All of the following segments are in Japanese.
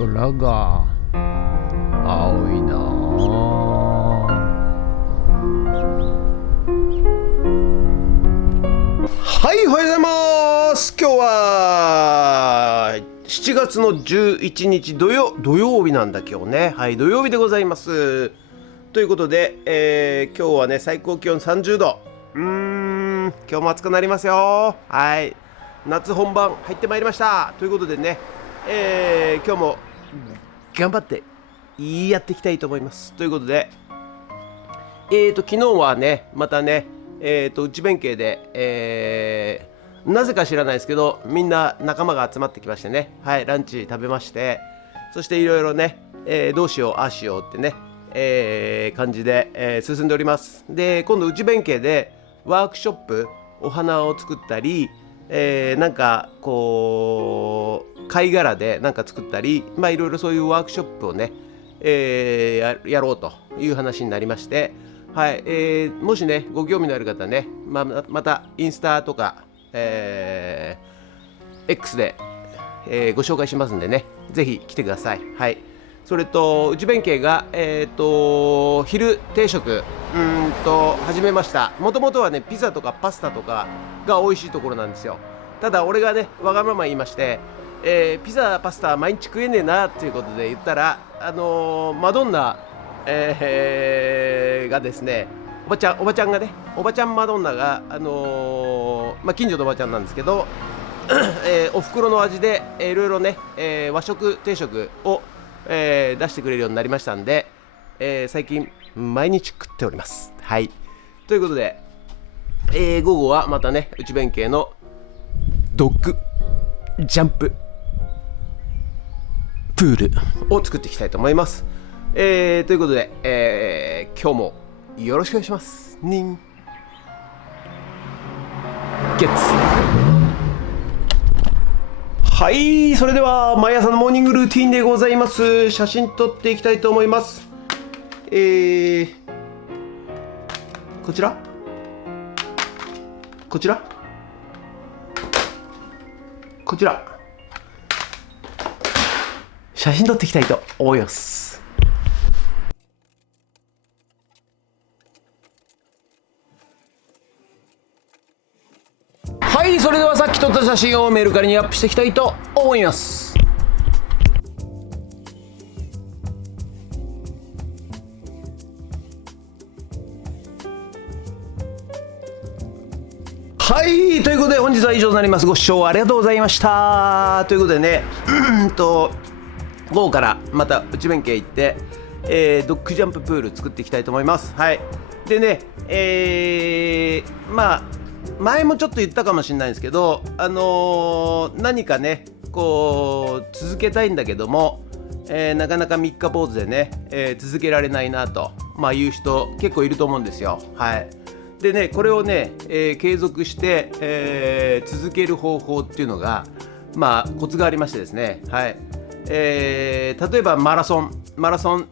空が青いなはい、おはようございます。今日は7月の11日土曜日なんだ今日ね。はい、土曜日でございます。ということで、今日はね最高気温30度。今日も暑くなりますよ。はい、夏本番入ってまいりました。ということでね、今日も頑張ってやっていきたいと思います。ということで、昨日はねまたね内弁慶で、なぜか知らないですけどみんな仲間が集まってきましてね、はい、ランチ食べまして、そしていろいろね、どうしようああしようってね、感じで、進んでおります。で、今度内弁慶でワークショップお花を作ったり、なんかこう貝殻でなんか作ったり、まあいろいろそういうワークショップをね、やろうという話になりまして、はい、もしねご興味のある方ね、またインスタとか、X で、ご紹介しますんでね、ぜひ来てください。はい、それと内弁慶が、昼定食始めました。もともとはねピザとかパスタとかが美味しいところなんですよ。ただ俺がねわがまま言いまして、ピザパスタ毎日食えねえなということで言ったら、マドンナ、がですね、おばちゃんがね、おばちゃんマドンナが、近所のおばちゃんなんですけど、お袋の味でいろいろね、和食定食を、出してくれるようになりましたんで、最近毎日食っております。はい、ということで、午後はまたね内弁慶のドッグジャンププールを作っていきたいと思います。ということで、今日もよろしくお願いします。月はい、それでは毎朝のモーニングルーティンでございます。写真撮っていきたいと思います。こちら写真撮っていきたいと思います。はい、それではさっき撮った写真をメルカリにアップしていきたいと思います。はい、ということで本日は以上になります。ご視聴ありがとうございました。ということでね、午後からまた内弁慶行って、ドッグジャンププール作っていきたいと思います。はい、でね、前もちょっと言ったかもしれないんですけど、何かねこう続けたいんだけども、なかなか三日坊主でね、続けられないなと、いう人結構いると思うんですよ。はい、でねこれをね、継続して、続ける方法っていうのがコツがありましてですね。はい、例えばマラソン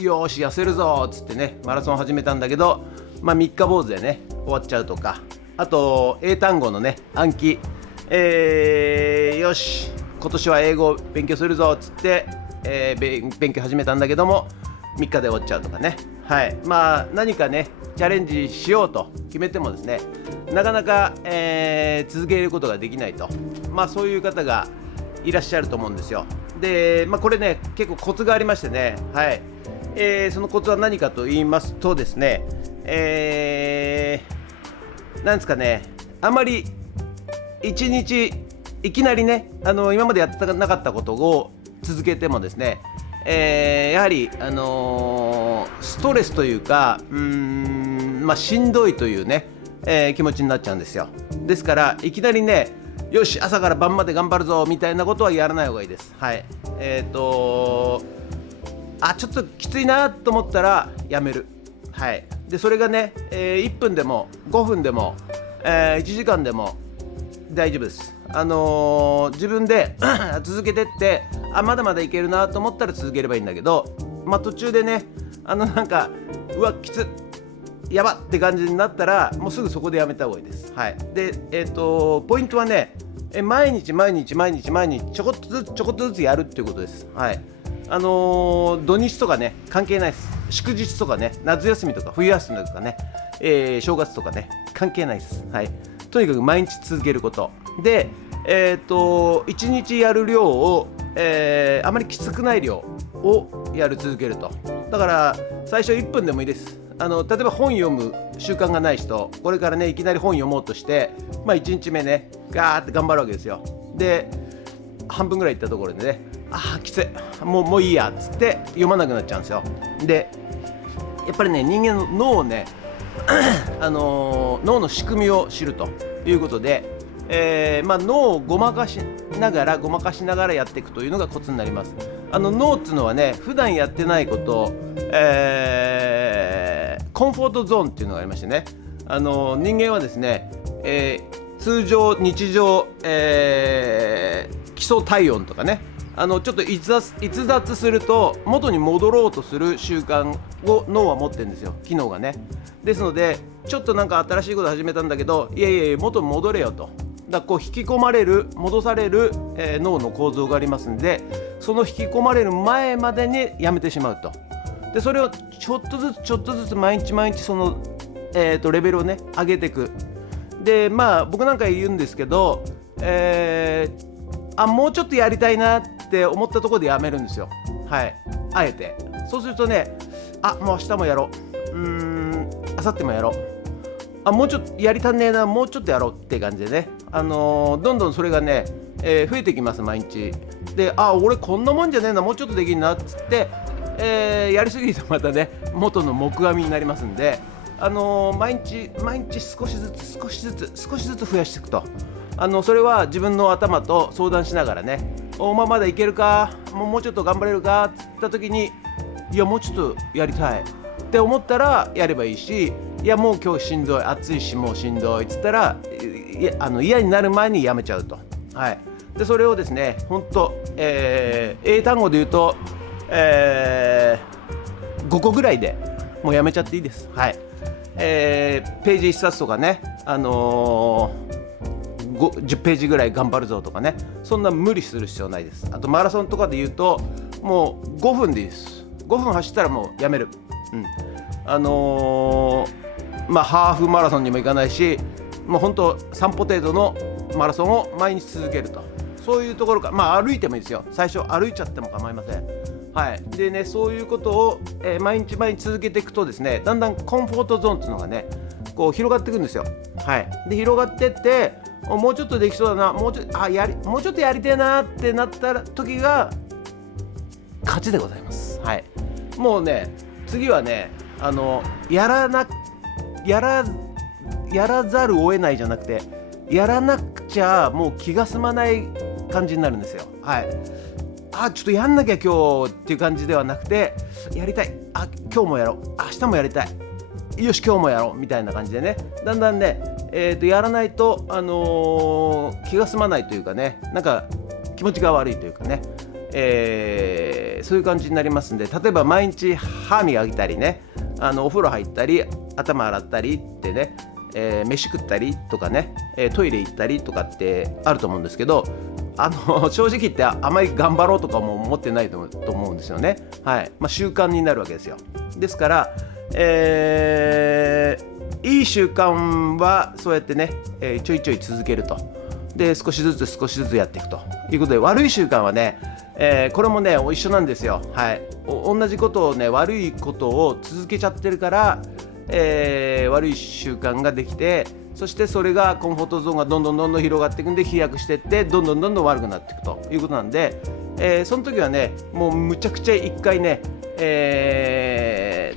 よーし痩せるぞっつってねマラソン始めたんだけど、三日坊主でね終わっちゃうとか、あと英単語のね暗記、よし今年は英語勉強するぞっつって、勉強始めたんだけども3日で終わっちゃうとかね。はい、何かねチャレンジしようと決めてもですねなかなか、続けることができないと、そういう方がいらっしゃると思うんですよ。で、これね結構コツがありましてね。はい、そのコツは何かと言いますとですね、なんですかね、あまり一日いきなりね今までやってなかったことを続けてもですね、やはり、ストレスというかしんどいというね、気持ちになっちゃうんですよ。ですからいきなりねよし朝から晩まで頑張るぞみたいなことはやらない方がいいです。はい、ちょっときついなと思ったらやめる。はい、でそれがね、1分でも5分でも、1時間でも大丈夫です。自分で続けてってまだまだいけるなと思ったら続ければいいんだけど、途中でねなんかうわきつやばって感じになったらもうすぐそこでやめた方がいいです。はい、でポイントはね毎日ちょこっとずつやるっていうことです。はい、土日とかね関係ないです。祝日とかね、夏休みとか冬休みとかね、正月とかね関係ないです。はい、とにかく毎日続けることで、1日やる量を、あまりきつくない量を続けると。だから最初1分でもいいです。例えば本読む習慣がない人、これからねいきなり本読もうとして、1日目ねガーって頑張るわけですよ。で半分ぐらいいったところでね、きつい、もういいやっつって読まなくなっちゃうんですよ。でやっぱりね、人間の脳をね脳の仕組みを知るということで、脳をごまかしながらやっていくというのがコツになります。脳っていうのはね、普段やってないことを、コンフォートゾーンっていうのがありましてね、人間はですね、通常日常、基礎体温とかね、ちょっと逸脱すると元に戻ろうとする習慣を脳は持ってるんですよ、機能がね。ですのでちょっとなんか新しいこと始めたんだけど、いや元に戻れよと、だからこう引き込まれる戻される、脳の構造がありますんで、その引き込まれる前までにやめてしまうと。でそれをちょっとずつ毎日その、レベルをね上げていく。で僕なんか言うんですけど、もうちょっとやりたいなって思ったところでやめるんですよ。はい、あえて。そうするとね、もう明日もやろう、明後日もやろう、もうちょっとやりたんねえな、もうちょっとやろうって感じでね、どんどんそれがね、増えてきます、毎日で。俺こんなもんじゃねえな、もうちょっとできんなっつって、やりすぎるとまたね元の木阿弥になりますんで、毎日少しずつ増やしていくと。それは自分の頭と相談しながらね、まだいけるか、もうちょっと頑張れるかって言った時に、いやもうちょっとやりたいって思ったらやればいいし、いやもう今日しんどい、暑いしもうしんどいって言ったら嫌になる前にやめちゃうと。はい、でそれをですね、本当、英単語で言うと、5個ぐらいでもうやめちゃっていいです。はい、ページ1冊とかね、10ページぐらい頑張るぞとかね、そんな無理する必要ないです。あとマラソンとかで言うと、もう5分でいいです。5分走ったらもうやめる。ハーフマラソンにもいかないし、もう本当散歩程度のマラソンを毎日続けると。そういうところから、歩いてもいいですよ。最初歩いちゃっても構いません。はい、でね、そういうことを、毎日続けていくとですね、だんだんコンフォートゾーンっていうのがねこう広がっていくんですよ。はい、で広がってってもうちょっとできそうだな、もうちょっとやりてえなってなった時が勝ちでございます。はい、もうね次はねやらざるを得ないじゃなくて、やらなくちゃもう気が済まない感じになるんですよ。はい、ちょっとやんなきゃ今日っていう感じではなくて、やりたい、今日もやろう、明日もやりたい、よし今日もやろうみたいな感じでね、だんだんね、やらないと、気が済まないというかね、なんか気持ちが悪いというかね、そういう感じになりますんで、例えば毎日歯磨いたりね、お風呂入ったり頭洗ったりってね、飯食ったりとかね、トイレ行ったりとかってあると思うんですけど、正直言ってあまり頑張ろうとかも思ってないと思うんですよね。はい、習慣になるわけですよ。ですから、いい習慣はそうやってね、ちょいちょい続けると。で少しずつやっていくということで、悪い習慣はね、これもね一緒なんですよ。はい、同じことをね、悪いことを続けちゃってるから、悪い習慣ができて、そしてそれがコンフォートゾーンがどんどん広がっていくんで、飛躍していってどんどん悪くなっていくということなんで、その時はねもうむちゃくちゃ一回ね、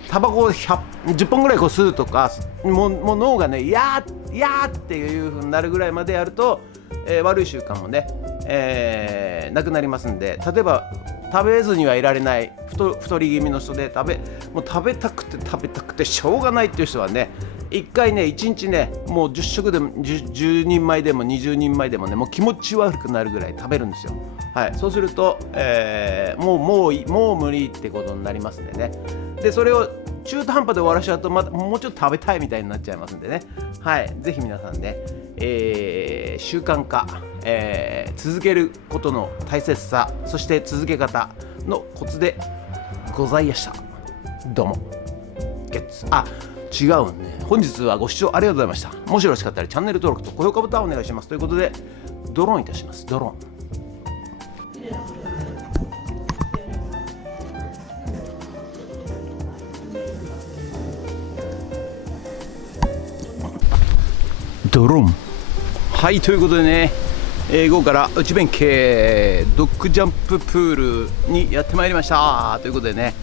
タバコを10本ぐらいこう吸うとか、もう脳がねやーっていう風になるぐらいまでやると、悪い習慣もね、なくなりますんで、例えば食べずにはいられない、太り気味の人でもう食べたくてしょうがないっていう人はね、一回ね1日ねもう10食でも 10人前でも20人前でもね、もう気持ち悪くなるぐらい食べるんですよ。はい、そうすると、もう無理ってことになりますんでね。でそれを中途半端で終わらしちゃうと、またもうちょっと食べたいみたいになっちゃいますんでね。はい、ぜひ皆さんね、習慣化、続けることの大切さ、そして続け方のコツでございました。どうもゲッツ。違うんね。本日はご視聴ありがとうございました。もしよろしかったらチャンネル登録と高評価ボタンをお願いします。ということでドローンいたします。ドローン。ドローン。はい、ということでね、午後から内弁慶ドッグジャンププールにやってまいりましたということでね、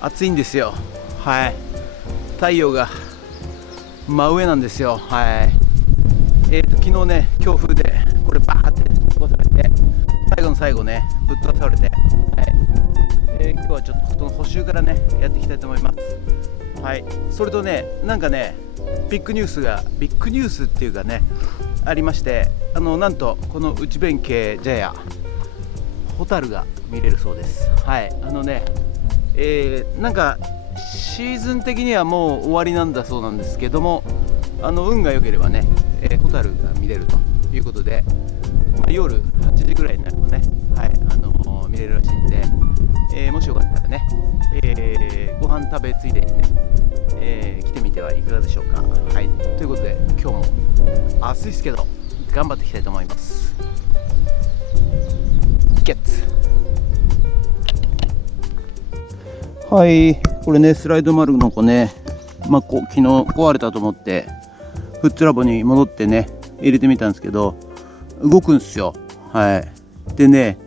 暑いんですよ。はい、太陽が真上なんですよ。はい、昨日ね、強風でこれバーって飛ばされて、最後の最後ね、ぶっ飛ばされて、はい、今日はちょっとその補修からねやっていきたいと思います。はい、それとね、なんかね、ビッグニュースっていうかね、ありまして、なんとこの内弁慶茶屋ホタルが見れるそうです。はい、なんかシーズン的にはもう終わりなんだそうなんですけども、運が良ければね、ホタルが見れるということで、夜8時ぐらいになるとね、はい、見れるらしいんで、もしよかったらね、ご飯食べついでにね、来てみてはいかがでしょうか。はい、ということで今日も暑いですけど頑張っていきたいと思います。ゲッツ。はい、これね、スライド丸の子ね、昨日壊れたと思ってフッツラボに戻ってね入れてみたんですけど、動くんですよ。はい、でね、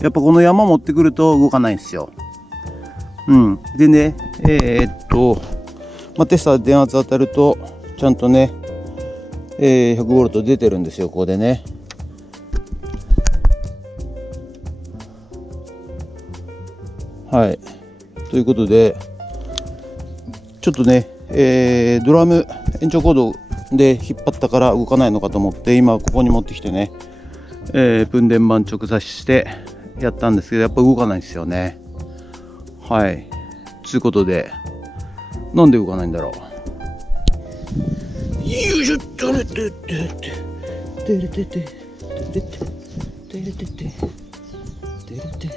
やっぱこの山持ってくると動かないんですよ。でね、テスターで電圧当たるとちゃんとね、100V 出てるんですよ、ここでね。はい、ということでちょっとね、ドラム延長コードで引っ張ったから動かないのかと思って、今ここに持ってきてね、分電盤直差ししてやったんですけど、やっぱ動かないんですよね。はい、ということで、なんで動かないんだろう。よいしょっとれてててれてててれててれてててれててて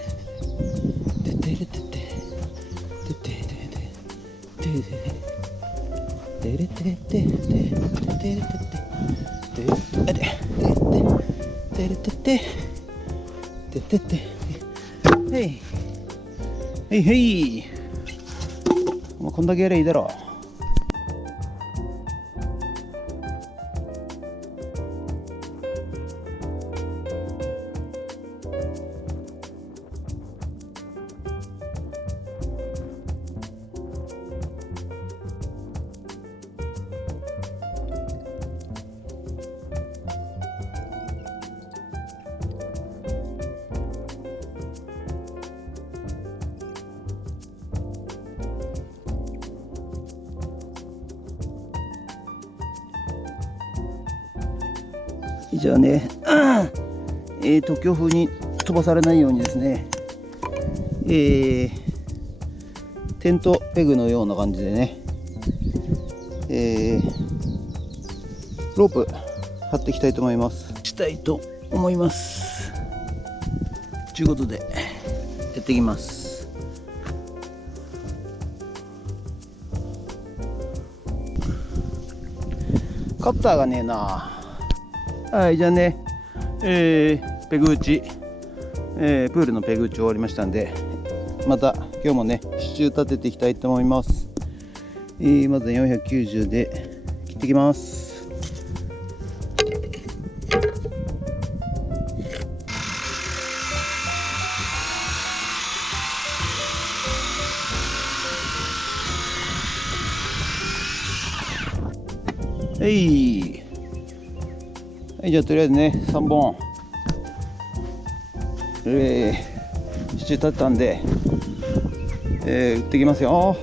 れてててれてててれてへい、もうこんだけやればいいだろう。じゃあね、強風に飛ばされないようにですね、テントペグのような感じでね、ロープ張っていきたいと思います。ということでやっていきます。カッターがねえな。はい、じゃあね、ペグ打ち、プールのペグ打ち終わりましたんで、また今日もね支柱立てていきたいと思います。まず490で切っていきます。はい、じゃあとりあえずね3本、支柱立ったんで、打っていきますよ。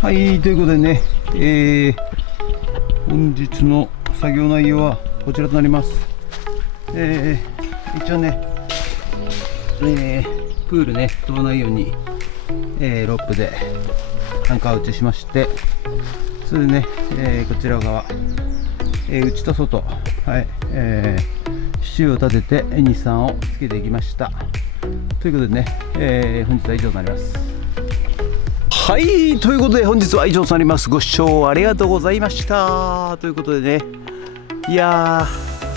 はい、ということでね、本日の作業内容はこちらとなります。一応ね、プールね、飛ばないように、ロープでアンカー打ちしまして、それでね、こちら側、内と外、はい、支柱を立てて日産をつけていきました。ということでね、本日は以上になります。はい、ということで本日は以上となります。ご視聴ありがとうございました。ということでね、いや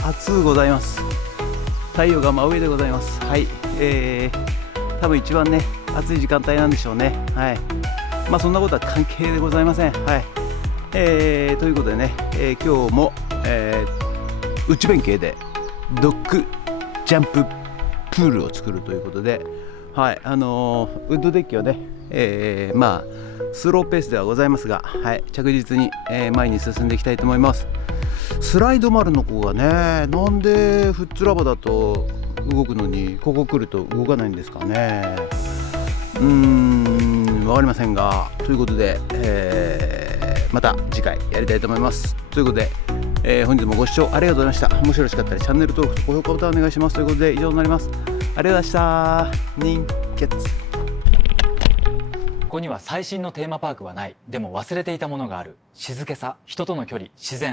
ー、暑うございます。太陽が真上でございます。はい、多分一番ね、暑い時間帯なんでしょうね。はい、まあそんなことは関係でございません。はい、ということでね、今日も、内弁慶でドッグジャンププールを作るということで、はい、ウッドデッキをね、まあスローペースではございますが、はい、着実に、前に進んでいきたいと思います。スライド丸の子がね、なんでフッツラバだと動くのにここ来ると動かないんですかね。わかりませんが、ということで、また次回やりたいと思います。ということで、本日もご視聴ありがとうございました。もしよろしかったらチャンネル登録と高評価ボタンお願いします。ということで以上になります。ありがとうございました。人決。ここには最新のテーマパークはない。でも忘れていたものがある。静けさ、人との距離、自然。